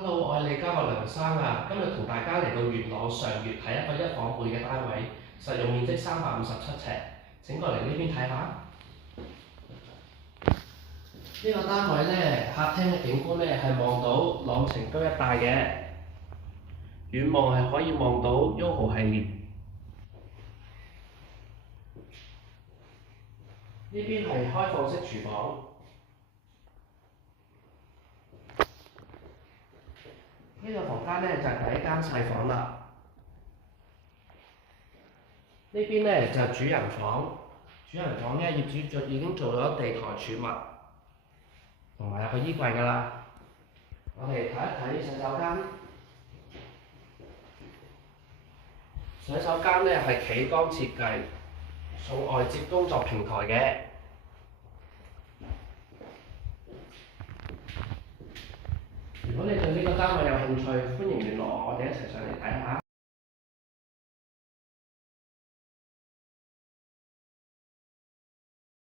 Hello，我係你家學梁生啊，今日同大家嚟到元朗上月睇一個一房半嘅單位，實用面積357尺，請過嚟呢邊睇下。呢個單位呢，客廳嘅景觀呢係望到朗晴居一帶嘅，遠望係可以望到 YOHO 系列。呢邊係開放式廚房。呢個房間呢，就係第一間細房啦。呢邊呢，就係主人房，主人房呢，業主已經做咗地台儲物，同埋有個衣櫃㗎啦。我哋睇一睇洗手間。洗手間呢係企缸設計，送外接工作平台嘅。如果你對呢個單位有興趣，歡迎聯絡我哋一齊上嚟睇下。